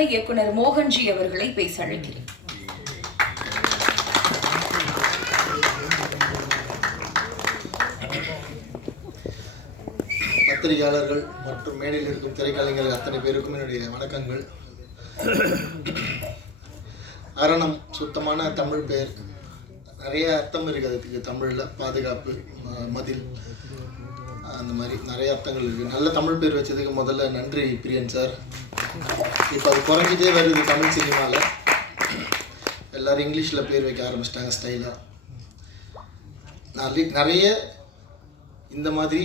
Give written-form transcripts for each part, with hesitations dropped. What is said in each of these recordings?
இயக்குனர் மோகன்ஜி அவர்களை பேச அழைக்கிறேன். பத்திரிகையாளர்கள் மற்றும் மேடையில் இருக்கும் திரைக்கலைஞர்கள் அத்தனை பேருக்கும் என்னுடைய வணக்கங்கள். அரணம் சுத்தமான தமிழ் பெயர், நிறைய அர்த்தம் இருக்குது அதுக்கு. தமிழில் பாதுகாப்பு, மதில், அந்த மாதிரி நிறைய அர்த்தங்கள் இருக்குது. நல்ல தமிழ் பேர் வச்சதுக்கு முதல்ல நன்றி பிரியன் சார். இப்போ அது குறைஞ்சிட்டே வருது தமிழ் சினிமாவில். எல்லோரும் இங்கிலீஷில் பேர் வைக்க ஆரம்பிச்சிட்டாங்க ஸ்டைலாக. நிறைய இந்த மாதிரி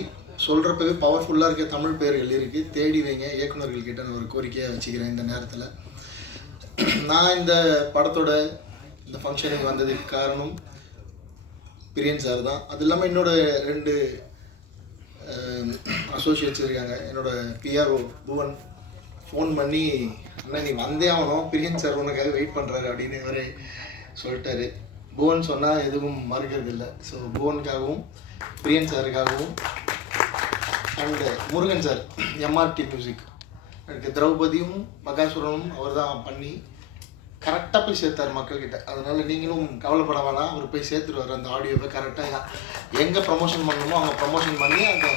சொல்கிறப்பவே பவர்ஃபுல்லாக இருக்க தமிழ் பேர்கள் இருக்குது, தேடி வைங்க இயக்குநர்கள்கிட்ட. நான் ஒரு கோரிக்கையாக வச்சுக்கிறேன் இந்த நேரத்தில். நான் இந்த படத்தோட இந்த ஃபங்க்ஷனுக்கு வந்ததுக்கு காரணம் பிரியன் சார் தான். அது இல்லாமல் என்னோட 2 அசோசியேட்ஸ் இருக்காங்க. என்னோடய பிஆர்ஓ புவன் ஃபோன் பண்ணி, அண்ணா நீ வந்தே ஆகணும், பிரியன் சார் உனக்காக வெயிட் பண்ணுறாரு அப்படின்னு இவரே சொல்லிட்டாரு. புவன் சொன்னால் எதுவும் மறுக்கிறது இல்லை. ஸோ புவனுக்காகவும் பிரியன் சாருக்காகவும் and Murugan sir MRT music, எனக்கு திரௌபதியும் மகாசுரனும் அவர் தான் பண்ணி கரெக்டாக போய் சேர்த்தார் மக்கள்கிட்ட. அதனால் நீங்களும் கவலைப்பட வேணாம், அவர் போய் சேர்த்துருவார் அந்த ஆடியோவை கரெக்டாக. எங்கே ப்ரமோஷன் பண்ணணுமோ அவங்க ப்ரமோஷன் பண்ணி அந்த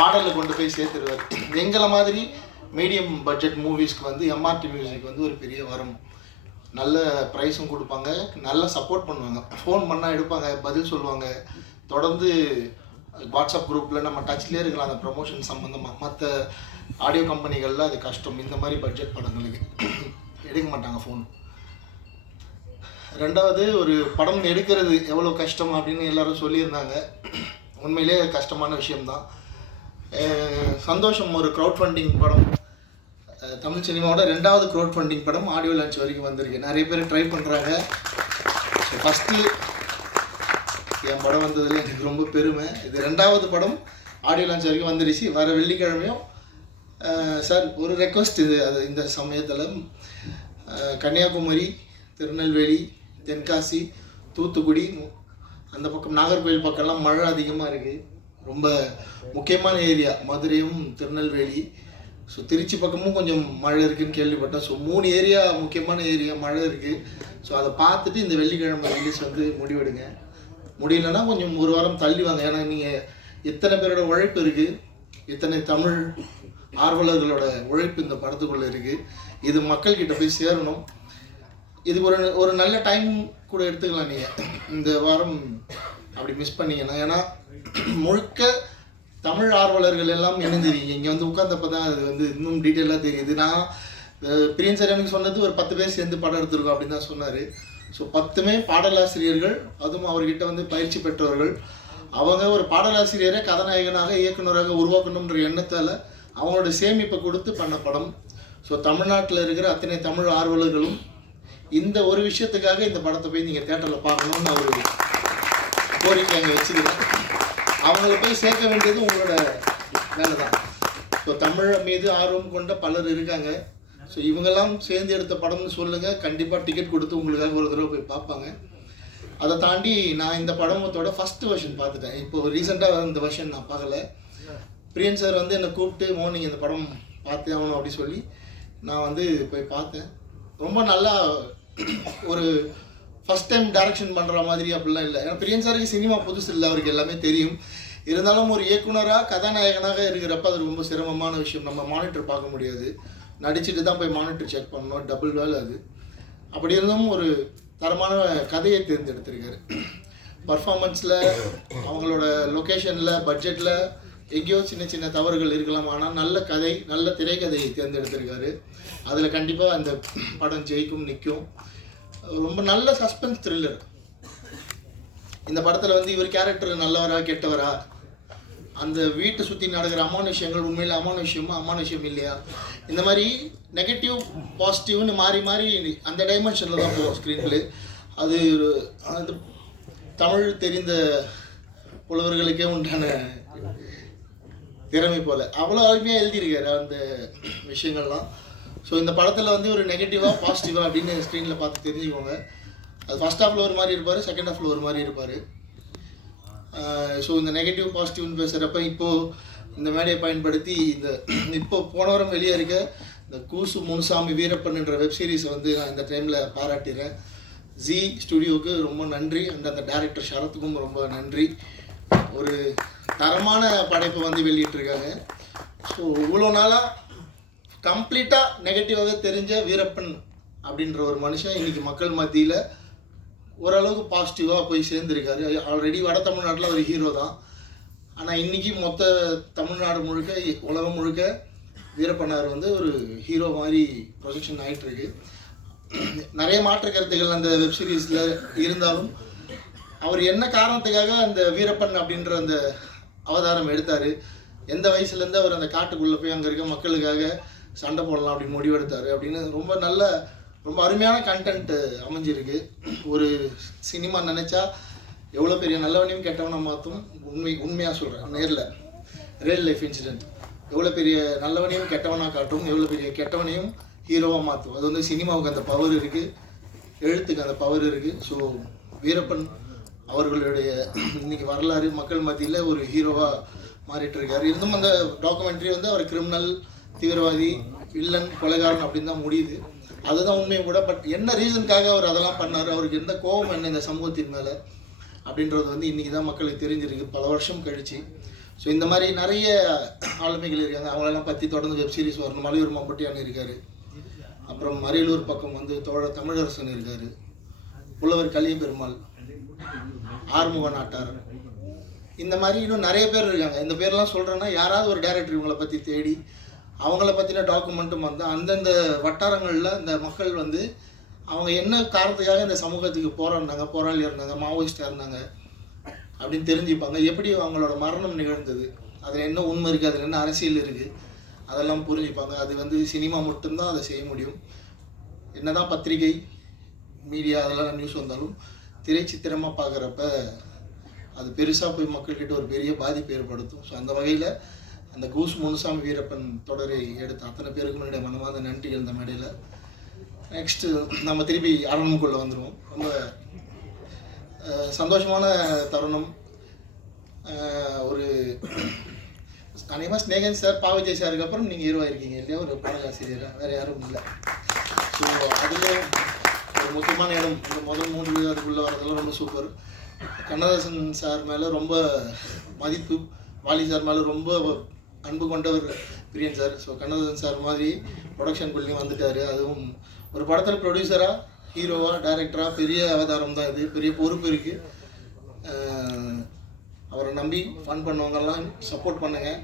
பாடலை கொண்டு போய் சேர்த்துருவார். எங்களை மாதிரி மீடியம் பட்ஜெட் மூவிஸ்க்கு வந்து எம்ஆர்டி மியூசிக் வந்து ஒரு பெரிய வரம். நல்ல ப்ரைஸும் கொடுப்பாங்க, நல்லா சப்போர்ட் பண்ணுவாங்க. ஃபோன் பண்ணால் எடுப்பாங்க, பதில் சொல்லுவாங்க. தொடர்ந்து வாட்ஸ்அப் குரூப்பில் நம்ம டச்லேயே இருக்கலாம் அந்த ப்ரமோஷன் சம்மந்தமாக. மற்ற ஆடியோ கம்பெனிகளில் அது கஷ்டம். இந்த மாதிரி பட்ஜெட் படங்களுக்கு எடுக்க மாட்டாங்க ஃபோன். ரெண்டாவது, ஒரு படம் எடுக்கிறது எவ்வளோ கஷ்டம் அப்படின்னு எல்லோரும் சொல்லியிருந்தாங்க. உண்மையிலே கஷ்டமான விஷயம்தான். சந்தோஷம் ஒரு க்ரௌட் ஃபண்டிங் படம், தமிழ் சினிமாவோட 2வது க்ரௌட் ஃபண்டிங் படம் ஆடியோ லான்ச் வரைக்கும் வந்திருக்கு. நிறைய பேர் ட்ரை பண்ணுறாங்க. ஸோ ஃபஸ்ட்டு என் படம் வந்ததில் எனக்கு ரொம்ப பெருமை. இது 2வது படம் ஆடியோ லான்ச் வரைக்கும் வந்துடுச்சு. வர வெள்ளிக்கிழமையும் சார் ஒரு ரெக்வஸ்ட், இது அது இந்த சமயத்தில் கன்னியாகுமரி, திருநெல்வேலி, தென்காசி, தூத்துக்குடி, அந்த பக்கம் நாகர்கோவில் பக்கம்லாம் மழை அதிகமாக இருக்குது. ரொம்ப முக்கியமான ஏரியா மதுரையும் திருநெல்வேலி. ஸோ திருச்சி பக்கமும் கொஞ்சம் மழை இருக்குதுன்னு கேள்விப்பட்டேன். ஸோ 3 ஏரியா முக்கியமான ஏரியா மழை இருக்குது. ஸோ அதை பார்த்துட்டு இந்த வெள்ளிக்கிழமை ரிலீஸ் வந்து முடிவெடுங்க. முடியலன்னா கொஞ்சம் ஒரு வாரம் தள்ளி வாங்க. ஏன்னா நீங்கள் இத்தனை பேரோட உழைப்பு இருக்குது, இத்தனை தமிழ் ஆர்வலர்களோட உழைப்பு இந்த படத்துக்குள்ளே இருக்குது. இது மக்கள்கிட்ட போய் சேரணும். இது ஒரு நல்ல டைம் கூட எடுத்துக்கலாம் நீங்கள் இந்த வாரம் அப்படி மிஸ் பண்ணிங்கன்னா. ஏன்னா முழுக்க தமிழ் ஆர்வலர்கள் எல்லாம் இணைஞ்சிருக்கீங்க. இங்கே வந்து உட்காந்தப்போ தான் அது வந்து இன்னும் டீட்டெயிலாக தெரியுது. நான் பிரியன் சார் எனக்கு சொன்னது ஒரு 10 பேர் சேர்ந்து படம் எடுத்துருக்கோம் அப்படின்னு தான் சொன்னார். ஸோ 10மே பாடலாசிரியர்கள், அதுவும் அவர்கிட்ட வந்து பயிற்சி பெற்றவர்கள். அவங்க ஒரு பாடலாசிரியரை கதாநாயகனாக இயக்குநராக உருவாக்கணுன்ற எண்ணத்தால் அவங்களோட சேமிப்பை கொடுத்து பண்ண படம். ஸோ தமிழ்நாட்டில் இருக்கிற அத்தனை தமிழ் ஆர்வலர்களும் இந்த ஒரு விஷயத்துக்காக இந்த படத்தை போய் நீங்கள் தேட்டரில் பார்க்கணுன்னு ஒரு கோரிக்கை அங்கே வச்சுக்கிறேன். அவங்கள போய் சேர்க்க வேண்டியது உங்களோட வேலை தான். ஸோ தமிழ் மீது ஆர்வம் கொண்ட பலர் இருக்காங்க. ஸோ இவங்கெல்லாம் சேர்ந்து எடுத்த படம்னு சொல்லுங்கள், கண்டிப்பாக டிக்கெட் கொடுத்து உங்களுக்காக ஒரு தடவை போய் பார்ப்பாங்க. அதை தாண்டி நான் இந்த படத்தோட ஃபஸ்ட்டு வெர்ஷன் பார்த்துட்டேன். இப்போது ரீசெண்டாக இந்த வெர்ஷன் நான் பார்க்கல. பிரியன் சார் வந்து என்னை கூப்பிட்டு மார்னிங் இந்த படம் பார்த்தே ஆகணும் அப்படி சொல்லி நான் வந்து போய் பார்த்தேன். ரொம்ப நல்லா ஒரு ஃபஸ்ட் டைம் டைரக்ஷன் பண்ணுற மாதிரி அப்படிலாம் இல்லை. ஏன்னா பிரியன் சாருக்கு சினிமா புதுசு இல்லை, அவருக்கு எல்லாமே தெரியும். இருந்தாலும் ஒரு இயக்குனராக கதாநாயகனாக இருக்கிறப்ப அது ரொம்ப சிரமமான விஷயம். நம்ம மானிட்டர் பார்க்க முடியாது, நடிச்சுட்டு தான் போய் மானிட்டர் செக் பண்ணணும், டபுள் வேலை அது. அப்படி இருந்தும் ஒரு தரமான கதையை தேர்ந்தெடுத்திருக்காரு. பர்ஃபார்மன்ஸில், அவங்களோட லொக்கேஷனில், பட்ஜெட்டில் எங்கேயோ சின்ன சின்ன தவறுகள் இருக்கலாம். ஆனால் நல்ல கதை, நல்ல திரைக்கதையை தேர்ந்தெடுத்திருக்காரு. அதில் கண்டிப்பாக அந்த படம் ஜெயிக்கும், நிற்கும். ரொம்ப நல்ல சஸ்பென்ஸ் த்ரில்லர். இந்த படத்தில் வந்து இவர் கேரக்டர் நல்லவரா கெட்டவரா, அந்த வீட்டை சுற்றி நடக்கிற அமானுஷ்யங்கள் உண்மையில் அமானுஷ்யமா அமானுஷ்யம் இல்லையா, இந்த மாதிரி நெகட்டிவ் பாசிட்டிவ்னு மாறி மாறி அந்த டைமென்ஷனில் தான் போகும் ஸ்க்ரீன் பிளே. அது தமிழ் தெரிந்த புலவர்களுக்கே உண்டான திறமை போல் அவ்வளோ அருமையாக எழுதியிருக்காரு அந்த விஷயங்கள்லாம். ஸோ இந்த படத்தில் வந்து ஒரு நெகட்டிவாக பாசிட்டிவாக அப்படின்னு ஸ்க்ரீனில் பார்த்து தெரிஞ்சுக்கோங்க. அது ஃபஸ்ட் ஹாஃபில் ஒரு மாதிரி இருப்பார், செகண்ட் ஹாஃபில் ஒரு மாதிரி இருப்பார். ஸோ இந்த நெகட்டிவ் பாசிட்டிவ்னு பேசுகிறப்ப இப்போது இந்த மேடையை பயன்படுத்தி இந்த இப்போ போன வாரம் வெளியே இருக்க இந்த கூசு முனுசாமி வீரப்பன் என்ற வெப்சீரிஸை வந்து நான் இந்த டைமில் பாராட்டுறேன். ஜி ஸ்டுடியோவுக்கு ரொம்ப நன்றி, அந்த டைரக்டர் ஷரத்துக்கும் ரொம்ப நன்றி. ஒரு தரமான படைப்பை வந்து வெளியிட்டிருக்காங்க. ஸோ இவ்வளோ நாளாக கம்ப்ளீட்டாக நெகட்டிவாகவே தெரிஞ்ச வீரப்பன் அப்படின்ற ஒரு மனுஷன் இன்றைக்கி மக்கள் மத்தியில் ஓரளவுக்கு பாசிட்டிவாக போய் சேர்ந்துருக்காரு. ஆல்ரெடி வட தமிழ்நாட்டில் ஒரு ஹீரோ தான். ஆனால் இன்றைக்கி மொத்த தமிழ்நாடு முழுக்க, உலகம் முழுக்க வீரப்பனார் வந்து ஒரு ஹீரோ மாதிரி ப்ரொஜெக்ஷன் ஆகிட்டுருக்கு. நிறைய மாற்று கருத்துக்கள் அந்த வெப்சீரிஸில் இருந்தாலும் அவர் என்ன காரணத்துக்காக அந்த வீரப்பன் அப்படின்ற அந்த அவதாரம் எடுத்தார், எந்த வயசுலேருந்து அவர் அந்த காட்டுக்குள்ளே போய் அங்கே இருக்க மக்களுக்காக சண்டை போடலாம் அப்படின்னு முடிவெடுத்தார் அப்படின்னு ரொம்ப அருமையான கண்டென்ட் அமைஞ்சிருக்கு. ஒரு சினிமா நினச்சா எவ்வளோ பெரிய நல்லவனையும் கெட்டவனை மாற்றும். உண்மையாக சொல்கிறேன், ரியல் லைஃப் இன்சிடென்ட். எவ்வளோ பெரிய நல்லவனையும் கெட்டவனாக காட்டும், எவ்வளோ பெரிய கெட்டவனையும் ஹீரோவாக மாற்றும். அது வந்து சினிமாவுக்கு அந்த பவர் இருக்குது, எழுத்துக்கு அந்த பவர் இருக்குது. ஸோ வீரப்பன் அவர்களுடைய இன்றைக்கி வரலாறு மக்கள் மத்தியில் ஒரு ஹீரோவாக மாறிட்டு இருக்காரு. இருந்தும் அந்த டாக்குமெண்ட்ரி வந்து அவர் கிரிமினல், தீவிரவாதி, வில்லன், கொலைகாரன் அப்படின்னு தான் முடியுது. அதுதான் உண்மையும் கூட. பட் என்ன ரீசனுக்காக அவர் அதெல்லாம் பண்ணார், அவருக்கு எந்த கோபம் என்ன இந்த சமூகத்தின் மேலே அப்படின்றது வந்து இன்றைக்கி தான் மக்களுக்கு தெரிஞ்சிருக்கு, பல வருஷம் கழிச்சு. ஸோ இந்த மாதிரி நிறைய ஆளுமைகள் இருக்காங்க, அவங்களெல்லாம் பற்றி தொடர்ந்து வெப்சீரிஸ் வரணும். மலையூர் மம்பட்டியான் இருக்கார், அப்புறம் அரியலூர் பக்கம் வந்து தமிழரசன் இருக்கார், புலவர் கலிய பெருமாள், ஆறுமுக நாட்டார், இந்த மாதிரி இன்னும் நிறைய பேர் இருக்காங்க. இந்த பேர்லாம் சொல்கிறேன்னா யாராவது ஒரு டைரக்டர் இவங்களை பற்றி தேடி அவங்கள பற்றின டாக்குமெண்ட்டும் வந்து அந்தந்த வட்டாரங்களில் இந்த மக்கள் வந்து அவங்க என்ன காரணத்துக்காக இந்த சமூகத்துக்கு போராளியாக இருந்தாங்க, மாவோயிஸ்டாக இருந்தாங்க அப்படின்னு தெரிஞ்சுப்பாங்க. எப்படி அவங்களோட மரணம் நிகழ்ந்தது, அதில் என்ன உண்மை இருக்குது, அதில் என்ன அரசியல் இருக்குது, அதெல்லாம் புரிஞ்சுப்பாங்க. அது வந்து சினிமா மட்டும்தான் அதை செய்ய முடியும். என்னதான் பத்திரிகை, மீடியா அதெல்லாம் நியூஸ் வந்தாலும் திரைச்சித்திரமாக பார்க்குறப்ப அது பெருசாக போய் மக்கள்கிட்ட ஒரு பெரிய பாதிப்பு ஏற்படுத்தும். ஸோ அந்த வகையில் அந்த கூஸ் முனுசாமி வீரப்பன் தொடரை எடுத்த அத்தனை பேருக்கு முன்னாடி மனமார்ந்த நன்றிகள் இந்த மேடையில். நெக்ஸ்ட்டு நம்ம திருப்பி அரண்மனைக்குள்ளே வந்துடுவோம். ரொம்ப சந்தோஷமான தருணம். ஒரு அநேகமாக ஸ்நேகன் சார், பாவஜய் சாருக்கு அப்புறம் நீங்கள் ஹீரோ இருக்கீங்க இல்லையா, ஒரு பாடலாசிரியராக, வேறு யாரும் இல்லை. ஸோ அதில் ஒரு முக்கியமான இடம் இந்த முதல் 3 அதுக்குள்ளே வரதெல்லாம் ரொம்ப சூப்பர். கண்ணதாசன் சார் மேலே ரொம்ப மதிப்பு, வாலி சார் மேலே ரொம்ப அன்பு கொண்டவர் பிரியன் சார். ஸோ கண்ணதாசன் சார் மாதிரி ப்ரொடக்ஷனுக்குள்ளேயும் வந்துட்டார். அதுவும் ஒரு படத்தில் ப்ரொடியூசராக, ஹீரோவாக, டைரக்டராக பெரிய அவதாரம் தான் இது, பெரிய பொறுப்பு இருக்குது. அவரை நம்பி ஃபன் பண்ணவங்கெல்லாம் சப்போர்ட் பண்ணுங்கள்.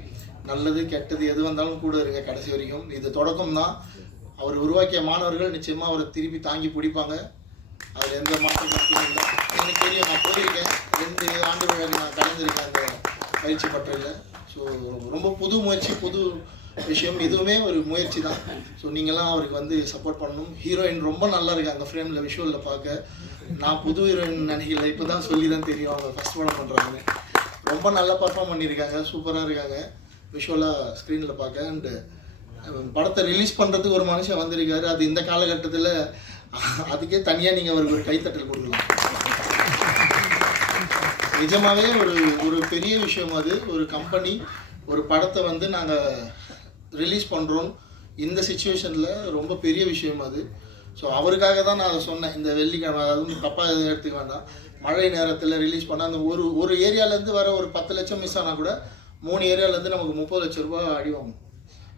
நல்லது கெட்டது எது வந்தாலும் கூட இருங்க கடைசி வரைக்கும். இது தொடக்கம் தான். அவர் உருவாக்கிய மாணவர்கள் நிச்சயமாக அவரை திருப்பி தாங்கி பிடிப்பாங்க, அதில் எந்த மாற்றம் இல்லை. எனக்கு தெரியும், நான் போயிருக்கேன், 2 ஆண்டுகள் நான் கலந்துருக்கேன் அந்த பயிற்சி பற்றியில். ஸோ ரொம்ப புது முயற்சி, புது விஷயம், இதுவுமே ஒரு முயற்சி தான். ஸோ நீங்களாம் அவருக்கு வந்து சப்போர்ட் பண்ணணும். ஹீரோயின் ரொம்ப நல்லா இருக்குது அந்த ஃப்ரேமில், விஷுவலில் பார்க்க. நான் புது ஹீரோயின் நினைக்கல, இப்போ தான் சொல்லி தான் தெரியும் அவங்க ஃபஸ்ட் படம் பண்ணுறாங்க. ரொம்ப நல்லா பர்ஃபார்ம் பண்ணியிருக்காங்க, சூப்பராக இருக்காங்க விஷுவலாக ஸ்க்ரீனில் பார்க்க. அண்டு படத்தை ரிலீஸ் பண்ணுறதுக்கு ஒரு மனுஷன் வந்திருக்காரு. அது இந்த காலகட்டத்தில் அதுக்கே தனியாக நீங்கள் அவருக்கு ஒரு கைத்தட்டல் கொடுக்கலாம். நிஜமாகவே ஒரு பெரிய விஷயம் அது. ஒரு கம்பெனி ஒரு படத்தை வந்து நாங்கள் ரிலீஸ் பண்ணுறோம் இந்த சிச்சுவேஷனில், ரொம்ப பெரிய விஷயம் அது. ஸோ அவருக்காக தான் நான் அதை சொன்னேன். இந்த வெள்ளிக்கிழமை, அதாவது தப்பாக எதுவும் எடுத்துக்க வேண்டாம், மழை நேரத்தில் ரிலீஸ் பண்ணால் அந்த ஒரு ஏரியாவிலேருந்து வர ஒரு 10 லட்சம் மிஸ் ஆனால் கூட 3 ஏரியாவிலேருந்து நமக்கு 30 லட்ச ரூபா அடி வாங்கும்.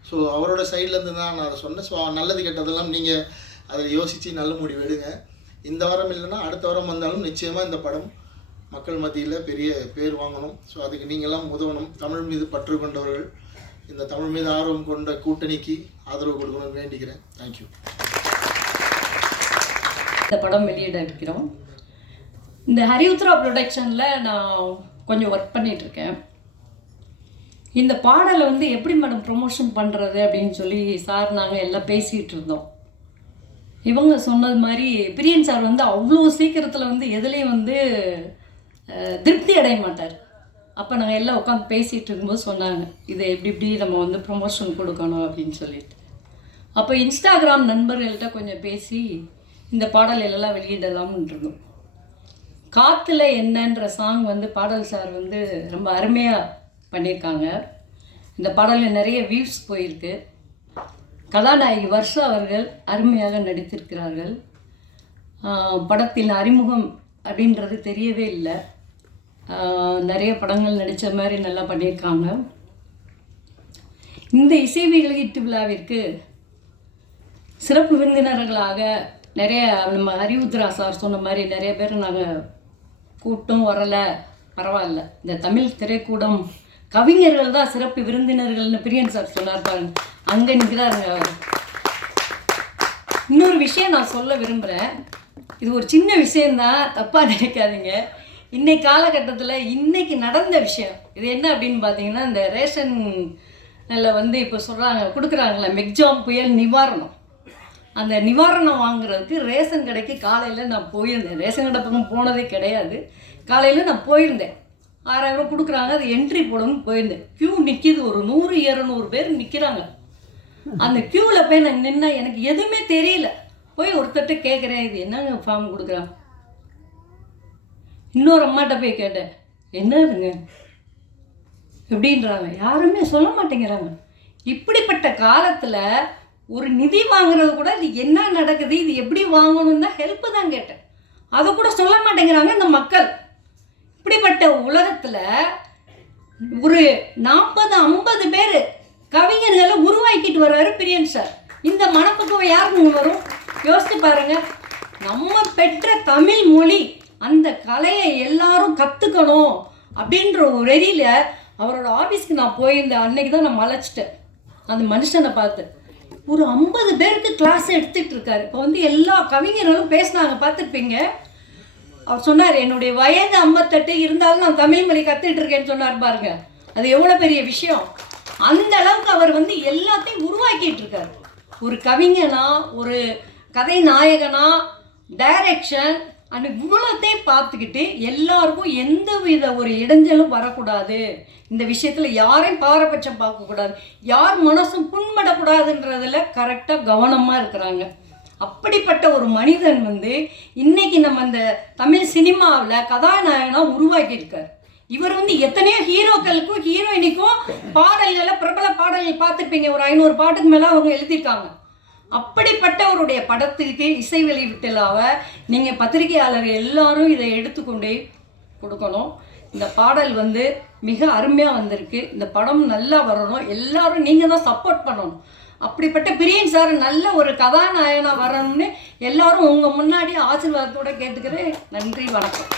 ஸோ அவரோட சைட்லேருந்து தான் நான் அதை சொன்னேன். ஸோ நல்லது கெட்டதெல்லாம் நீங்கள் அதை யோசித்து நல்ல முடிவு எடுங்க. இந்த வாரம் இல்லைன்னா அடுத்த வாரம் வந்தாலும் நிச்சயமாக இந்த படம் மக்கள் மத்தியில் பெரிய பேர் வாங்கணும். ஸோ அதுக்கு நீங்களாம் உதவணும். தமிழ் மீது பற்று கொண்டவர்கள், இந்த தமிழ் மீது ஆர்வம் கொண்ட கூட்டணிக்கு ஆதரவு கொடுக்கணும்னு வேண்டிக்கிறேன். தேங்க்யூ. இந்த படம் வெளியிட இருக்கிறோம். இந்த ஹரியுத்ரா ப்ரொடக்ஷனில் நான் கொஞ்சம் ஒர்க் பண்ணிகிட்ருக்கேன். இந்த பாடலை வந்து எப்படி மேடம் ப்ரொமோஷன் பண்ணுறது அப்படின்னு சொல்லி சார் நாங்கள் எல்லாம் பேசிகிட்டு இருந்தோம். இவங்க சொன்னது மாதிரி பிரியன் சார் வந்து அவ்வளோ சீக்கிரத்தில் வந்து எதுலேயும் வந்து திருப்தி அடைய மாட்டார். அப்போ நாங்கள் எல்லாம் உட்காந்து பேசிகிட்டு இருக்கும்போது சொன்னாங்க, இதை இப்படி நம்ம வந்து ப்ரொமோஷன் கொடுக்கணும் அப்படின்னு சொல்லிட்டு. அப்போ இன்ஸ்டாகிராம் நண்பர்கள்ட்ட கொஞ்சம் பேசி இந்த பாடல் எல்லாம் வெளியிடலாம்னு இருந்தோம். காற்றுல என்னன்ற சாங் வந்து பாடல் சார் வந்து ரொம்ப அருமையாக பண்ணியிருக்காங்க. இந்த பாடலில் நிறைய வியூஸ் போயிருக்கு. கதாநாயகி வர்ஷா அவர்கள் அருமையாக நடித்திருக்கிறார்கள். படத்தின் அறிமுகம் அப்படின்றது தெரியவே இல்லை. நிறைய படங்கள் நடித்த மாதிரி நல்லா பண்ணியிருக்காங்க. இந்த இசை வெளியீட்டு விழாவிற்கு சிறப்பு விருந்தினர்களாக நிறைய நம்ம ஹரிஉத்ரா சார் சொன்ன மாதிரி நிறைய பேர் நாங்கள் கூட்டம் வரலை, பரவாயில்ல. இந்த தமிழ் திரைக்கூடம் கவிஞர்கள் தான் சிறப்பு விருந்தினர்கள்னு பிரியன் சார் சொன்னார் பாருங்க, அங்கே நிற்கிறாருங்க அவர். இன்னொரு விஷயம் நான் சொல்ல விரும்புகிறேன். இது ஒரு சின்ன விஷயந்தான், தப்பாக நினைக்காதீங்க. இன்னைக்கு காலகட்டத்தில் இன்னைக்கு நடந்த விஷயம் இது என்ன அப்படின்னு பார்த்தீங்கன்னா, இந்த ரேஷனில் வந்து இப்போ சொல்கிறாங்க கொடுக்குறாங்களே மெக்ஜாம் புயல் நிவாரணம். அந்த நிவாரணம் வாங்குறதுக்கு ரேஷன் கடைக்கு காலையில் நான் போயிருந்தேன். ரேஷன் கடை பக்கம் போனதே கிடையாது. காலையில் நான் போயிருந்தேன். 6000 கொடுக்குறாங்க, அது என்ட்ரி போடணும்னு போயிருந்தேன். க்யூ நிற்கிது, ஒரு 100-200 பேர் நிற்கிறாங்க. அந்த க்யூவில் போய் நான் நின்னா எனக்கு எதுவுமே தெரியல. போய் ஒருத்தட்ட கேட்குறேன், இது என்னங்க ஃபார்ம் கொடுக்குறான். இன்னொரு அம்மாட்ட போய் கேட்டேன், என்னதுங்க எப்படின்றாங்க. யாருமே சொல்ல மாட்டேங்கிறாங்க. இப்படிப்பட்ட காலத்தில் ஒரு நிதி வாங்குறது கூட இது என்ன நடக்குது, இது எப்படி வாங்கணும் தான் ஹெல்ப்பு தான் கேட்டேன். அதை கூட சொல்ல மாட்டேங்கிறாங்க இந்த மக்கள். இப்படிப்பட்ட உலகத்தில் ஒரு 40-50 பேர் கவிஞர்களை உருவாக்கிட்டு வர்றாரு பிரியன் சார். இந்த மனப்பக்குவம் யாருன்னு வரும் யோசிச்சு பாருங்க. நம்ம பெற்ற தமிழ் மொழி, அந்த கலையை எல்லாரும் கற்றுக்கணும் அப்படின்ற ஒரு வெறியில் அவரோட ஆஃபீஸ்க்கு நான் போயிருந்தேன். அன்னைக்கு தான் நான் மலைச்சிட்டேன் அந்த மனுஷனை பார்த்து. ஒரு 50 பேருக்கு கிளாஸ் எடுத்துகிட்டு இருக்காரு. இப்போ வந்து எல்லா கவிஞர்களும் பேசினாங்க, பார்த்துருப்பீங்க. அவர் சொன்னார், என்னுடைய வயது 58 இருந்தாலும் நான் தமிழ் மொழி கற்றுட்டு இருக்கேன்னு சொன்னார் பாருங்க. அது எவ்வளோ பெரிய விஷயம். அந்த அளவுக்கு அவர் வந்து எல்லாத்தையும் உருவாக்கிட்டு இருக்காரு. ஒரு கவிஞனா, ஒரு கதை நாயகனா, டைரக்ஷன் அந்த இவ்வளோத்தையும் பார்த்துக்கிட்டு எல்லாருக்கும் எந்த வித ஒரு இடைஞ்சலும் வரக்கூடாது, இந்த விஷயத்தில் யாரையும் பாரபட்சம் பார்க்கக்கூடாது, யார் மனசும் புண்படக்கூடாதுன்றதில் கரெக்டாக கவனமாக இருக்கிறாங்க. அப்படிப்பட்ட ஒரு மனிதன் வந்து இன்னைக்கு நம்ம இந்த தமிழ் சினிமாவில் கதாநாயகனாக உருவாக்கியிருக்கார். இவர் வந்து எத்தனையோ ஹீரோக்களுக்கும் ஹீரோயினிக்கும் பாடல்களை, பிரபல பாடல்கள் பார்த்துருப்பீங்க. ஒரு 500 பாட்டுக்கு மேலே அவங்க எழுதியிருக்காங்க. அப்படிப்பட்டவருடைய படத்துக்கு இசை வெளியிட்டலாவை நீங்கள் பத்திரிகையாளர் எல்லாரும் இதை எடுத்துக்கொண்டே கொடுக்கணும். இந்த பாடல் வந்து மிக அருமையாக வந்திருக்கு. இந்த படம் நல்லா வரணும். எல்லாரும் நீங்கள் தான் சப்போர்ட் பண்ணணும். அப்படிப்பட்ட பிரியன் சார் நல்ல ஒரு கதாநாயகனாக வரணும்னு எல்லாரும் உங்கள் முன்னாடி ஆசீர்வாதத்தோடு கேட்டுக்கிறேன். நன்றி, வணக்கம்.